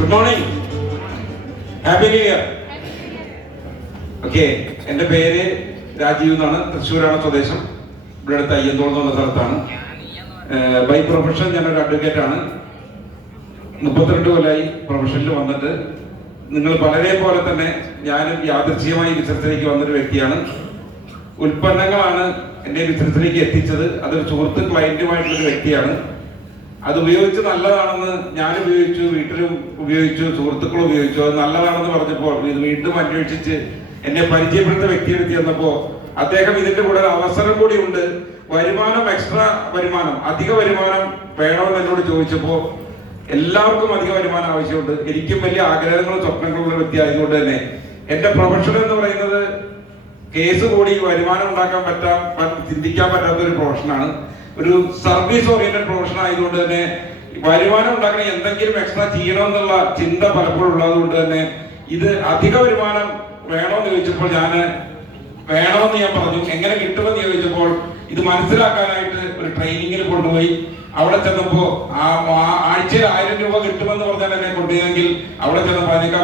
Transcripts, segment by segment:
Good morning, happy new year. Okay, എൻ്റെ പേര് രാജീവ് എന്നാണ്. തൃശ്ശൂരാണ് സ്വദേശം. ഇവിടെ അടുത്ത് അയ്യന്തോൾ എന്ന് പറഞ്ഞ സ്ഥലത്താണ്. ബൈ പ്രൊഫഷൻ ഞാനൊരു അഡ്വക്കേറ്റ് ആണ്. 32 കൊല്ലമായി പ്രൊഫഷനിൽ വന്നിട്ട്. നിങ്ങൾ പലരെ പോലെ തന്നെ ഞാനും യാദൃച്ഛികമായി ബിസിനസ്സിലേക്ക് വന്നൊരു വ്യക്തിയാണ്. ഉൽപ്പന്നങ്ങളാണ് എൻ്റെ ബിസിനസ്സിലേക്ക് എത്തിച്ചത്. അതൊരു സുഹൃത്ത് ക്ലയന്റുമായിട്ടുള്ളൊരു വ്യക്തിയാണ്. അത് ഉപയോഗിച്ച് നല്ലതാണെന്ന് ഞാൻ ഉപയോഗിച്ചു, വീട്ടിലും ഉപയോഗിച്ചു, സുഹൃത്തുക്കൾ ഉപയോഗിച്ചു. അത് നല്ലതാണെന്ന് പറഞ്ഞപ്പോൾ ഇത് വീണ്ടും അന്വേഷിച്ച് എന്നെ പരിചയപ്പെടുത്ത വ്യക്തിയെടുത്ത് ചെന്നപ്പോൾ അദ്ദേഹം ഇതിന്റെ കൂടെ ഒരു അവസരം കൂടി ഉണ്ട്, വരുമാനം, എക്സ്ട്രാ വരുമാനം, അധിക വരുമാനം വേണമെന്ന് എന്നോട് ചോദിച്ചപ്പോൾ എല്ലാവർക്കും അധിക വരുമാനം ആവശ്യമുണ്ട്. എനിക്കും വലിയ ആഗ്രഹങ്ങളും സ്വപ്നങ്ങളുള്ള വ്യക്തി ആയതുകൊണ്ട് തന്നെ എന്റെ പ്രൊഫഷൻ എന്ന് പറയുന്നത് കേസ് കൂടി വരുമാനം ഉണ്ടാക്കാൻ ചിന്തിക്കാൻ പറ്റാത്ത ഒരു പ്രൊഫഷനാണ്. ഒരു സർവീസ് ഓറിയന്റഡ് പ്രൊഫഷൻ ആയതുകൊണ്ട് തന്നെ വരുമാനം ഉണ്ടാക്കണ എന്തെങ്കിലും എക്സ്ട്രാ ചെയ്യണമെന്നുള്ള ചിന്ത പലപ്പോഴും ഉള്ളത് കൊണ്ട് തന്നെ ഇത് അധിക വരുമാനം വേണമെന്ന് ചോദിച്ചപ്പോൾ വേണമെന്ന് ഞാൻ പറഞ്ഞു. എങ്ങനെ കിട്ടുമെന്ന് ചോദിച്ചപ്പോൾ ഇത് മനസ്സിലാക്കാനായിട്ട് ഒരു ട്രെയിനിങ്ങിൽ കൊണ്ടുപോയി. അവിടെ ചെന്നപ്പോ ആഴ്ചയിൽ 1000 രൂപ കിട്ടുമെന്ന് പറഞ്ഞാൽ എന്നെ കൊണ്ടുപോയെങ്കിൽ അവിടെ ചെന്നപ്പോൾ അതിനേക്കാൾ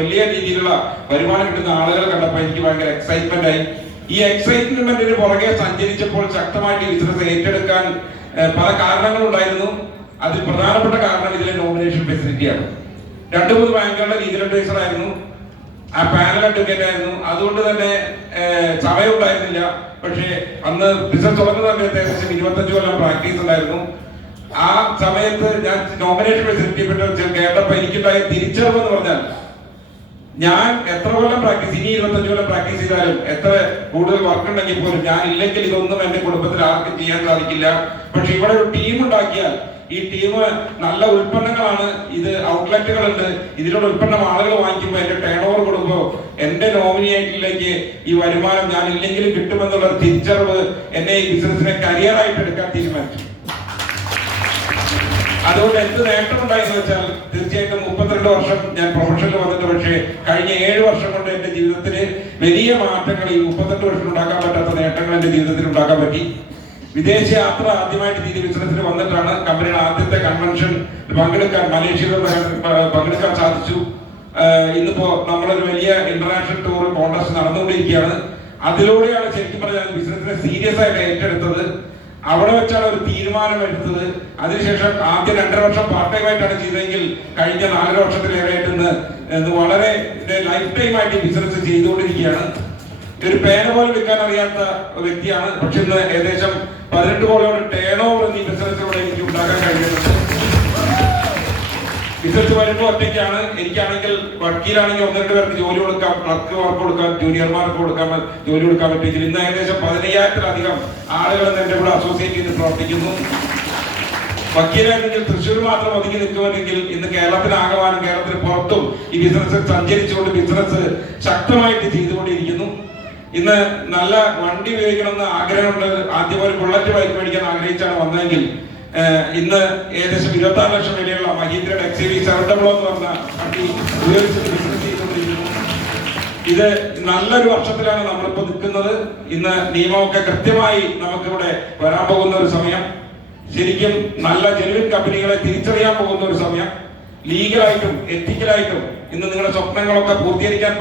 വലിയ രീതിയിലുള്ള വരുമാനം കിട്ടുന്ന ആളുകളെ കണ്ടപ്പോൾ എനിക്ക് ഭയങ്കര എക്സൈറ്റ്മെന്റ് ആയി. ഈ എക്സൈറ്റ്മെന്റിന് പുറകെ സഞ്ചരിച്ചപ്പോൾ ശക്തമായിട്ട് ബിസിനസ് ഏറ്റെടുക്കാൻ പല കാരണങ്ങളുണ്ടായിരുന്നു. അതിൽ പ്രധാനപ്പെട്ട കാരണം ഇതിലെ നോമിനേഷൻ ഫെസിലിറ്റിയാണ്. 2-3 ബാങ്കുകളുടെ ലീഗൽ അഡ്വൈസർ ആയിരുന്നു, ആ പാനൽ അഡ്വക്കേറ്റ് ആയിരുന്നു. അതുകൊണ്ട് തന്നെ സമയം ഉണ്ടായിരുന്നില്ല. പക്ഷേ അന്ന് ബിസിനസ് തുടങ്ങുന്ന സമയത്ത് ഏകദേശം 25 കൊല്ലം പ്രാക്ടീസ് ഉണ്ടായിരുന്നു. ആ സമയത്ത് ഞാൻ നോമിനേഷൻ ഫെസിലിറ്റിയെ പറ്റി കേട്ടപ്പോൾ എനിക്കുണ്ടായ തിരിച്ചറിവെന്ന് പറഞ്ഞാൽ, ഞാൻ എത്ര കൊല്ലം പ്രാക്ടീസ്, ഇനി 25 കൊല്ലം പ്രാക്ടീസ് ചെയ്താലും എത്ര കൂടുതൽ വർക്ക് ഉണ്ടെങ്കിൽ പോലും ഞാൻ ഇല്ലെങ്കിൽ ഇതൊന്നും എന്റെ കുടുംബത്തിൽ ആർക്കും ചെയ്യാൻ സാധിക്കില്ല. പക്ഷെ ഇവിടെ ഒരു ടീം ഉണ്ടാക്കിയാൽ ഈ ടീം നല്ല ഉൽപ്പന്നങ്ങളാണ്, ഇത് ഔട്ട്ലെറ്റുകളുണ്ട്, ഇതിലൂടെ ഉൽപ്പന്നം ആളുകൾ വാങ്ങിക്കുമ്പോൾ എന്റെ ടേൺ ഓവർ കൊടുക്കുമ്പോൾ എന്റെ നോമിനിയായിട്ടിലേക്ക് ഈ വരുമാനം ഞാൻ ഇല്ലെങ്കിലും കിട്ടുമെന്നുള്ള തിരിച്ചറിവ് എന്നെ ഈ ബിസിനസിനെ കരിയറായിട്ട് എടുക്കാൻ തീരുമാനിച്ചു. അതുകൊണ്ട് എന്ത് നേട്ടമുണ്ടായെന്ന് വെച്ചാൽ, തീർച്ചയായിട്ടും 32 വർഷം ഞാൻ പ്രൊഫഷനിൽ വന്നിട്ട്, പക്ഷേ കഴിഞ്ഞ 7 വർഷം കൊണ്ട് എന്റെ ജീവിതത്തിൽ വലിയ മാറ്റങ്ങൾ, ഈ 38 വർഷം ഉണ്ടാക്കാൻ പറ്റാത്ത നേട്ടങ്ങൾ എന്റെ ജീവിതത്തിൽ ഉണ്ടാക്കാൻ പറ്റി. വിദേശ യാത്ര ആദ്യമായിട്ട് ചെയ്ത് ബിസിനസ്സിൽ വന്നിട്ടാണ് കമ്പനിയുടെ ആദ്യത്തെ കൺവെൻഷൻ പങ്കെടുക്കാൻ, മലേഷ്യയിൽ പങ്കെടുക്കാൻ സാധിച്ചു. ഇന്നിപ്പോ നമ്മളൊരു വലിയ ഇന്റർനാഷണൽ ടൂർ കോൺടെസ്റ്റ് നടന്നുകൊണ്ടിരിക്കുകയാണ്. അതിലൂടെയാണ് ശരിക്കും പറഞ്ഞാൽ ബിസിനസ്സിനെ സീരിയസ് ആയിട്ട് ഏറ്റെടുത്തത്. അവിടെ വെച്ചാണ് ഒരു തീരുമാനം എടുത്തത്. അതിനുശേഷം ആദ്യം 2.5 വർഷം പാർട്ട് ടൈം ആയിട്ടാണ് ചെയ്തതെങ്കിൽ കഴിഞ്ഞ 4 വർഷത്തിലേറെയായിട്ട് ഇന്ന് വളരെ ലൈഫ് ടൈം ആയിട്ട് ബിസിനസ് ചെയ്തുകൊണ്ടിരിക്കുകയാണ്. ഒരു പേന പോലും എടുക്കാൻ അറിയാത്ത വ്യക്തിയാണ്. പക്ഷെ ഇന്ന് ഏകദേശം 18 കോടിയോട് ടേൺ ഓവർ ഈ ബിസിനസ്സിലൂടെ എനിക്ക് ഉണ്ടാക്കാൻ കഴിയുന്നുണ്ട്. ബിസിനസ് വരുമ്പോൾ ഒറ്റയ്ക്കാണ്. എനിക്കാണെങ്കിൽ വക്കീലാണെങ്കിൽ 1-2 പേർക്ക് ജോലി കൊടുക്കാം, ക്ലർക്ക് വർക്ക് കൊടുക്കാം, ജൂനിയർമാർക്ക് ജോലി കൊടുക്കാൻ പറ്റിയെങ്കിൽ ഇന്ന് ഏകദേശം 15,000-ലധികം ആളുകൾ എന്റെ കൂടെ അസോസിയേറ്റ് ചെയ്ത് പ്രവർത്തിക്കുന്നു. വക്കീലായിരുന്നെങ്കിൽ തൃശ്ശൂർ മാത്രം ഒതുങ്ങി നിൽക്കുമെങ്കിൽ ഇന്ന് കേരളത്തിലാകമാനം, കേരളത്തിന് പുറത്തും ഈ ബിസിനസ് സഞ്ചരിച്ചുകൊണ്ട് ബിസിനസ് ശക്തമായിട്ട് ചെയ്തുകൊണ്ടിരിക്കുന്നു. ഇന്ന് നല്ല വണ്ടി ഉപയോഗിക്കണമെന്ന് ആഗ്രഹമുണ്ട്. ആദ്യം ഒരു ബുള്ളറ്റ് ബൈക്ക് മേടിക്കാൻ ആഗ്രഹിച്ചാണ് വന്നതെങ്കിൽ ഇന്ന് ഏകദേശം 26 ലക്ഷം വിലയുള്ള മഹീന്ദ്രയുടെ XUV 700 എന്ന് പറഞ്ഞ വണ്ടി ഉപയോഗിച്ചിട്ട് ബിസിനസ് ചെയ്തുകൊണ്ടിരിക്കുന്നു. ഇത് നല്ലൊരു വർഷത്തിലാണ് നമ്മളിപ്പോ നിൽക്കുന്നത്. ഇന്ന് നിയമമൊക്കെ കൃത്യമായി നമുക്കിവിടെ വരാൻ പോകുന്ന ഒരു സമയം, ശരിക്കും നല്ല ജെനുവിൻ കമ്പനികളെ തിരിച്ചറിയാൻ പോകുന്ന ഒരു സമയം. ലീഗലായിട്ടും എത്തിക്കലായിട്ടും ഇന്ന് നിങ്ങളുടെ സ്വപ്നങ്ങളൊക്കെ പൂർത്തീകരിക്കാൻ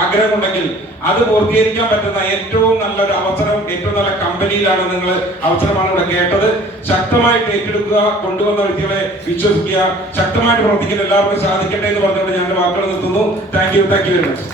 ആഗ്രഹമുണ്ടെങ്കിൽ അത് പൂർത്തീകരിക്കാൻ പറ്റുന്ന ഏറ്റവും നല്ലൊരു അവസരം, ഏറ്റവും നല്ല കമ്പനിയിലാണ് അവസരമാണ് ഇവിടെ കേട്ടത്. ശക്തമായിട്ട് ഏറ്റെടുക്കുക, കൊണ്ടുവന്ന വ്യക്തികളെ വിശ്വസിക്കുക, ശക്തമായിട്ട് പ്രവർത്തിക്കാൻ എല്ലാവർക്കും സാധിക്കട്ടെ എന്ന് പറഞ്ഞുകൊണ്ട് ഞാൻ വാക്കുകൾ നിർത്തുന്നു. Thank you very much.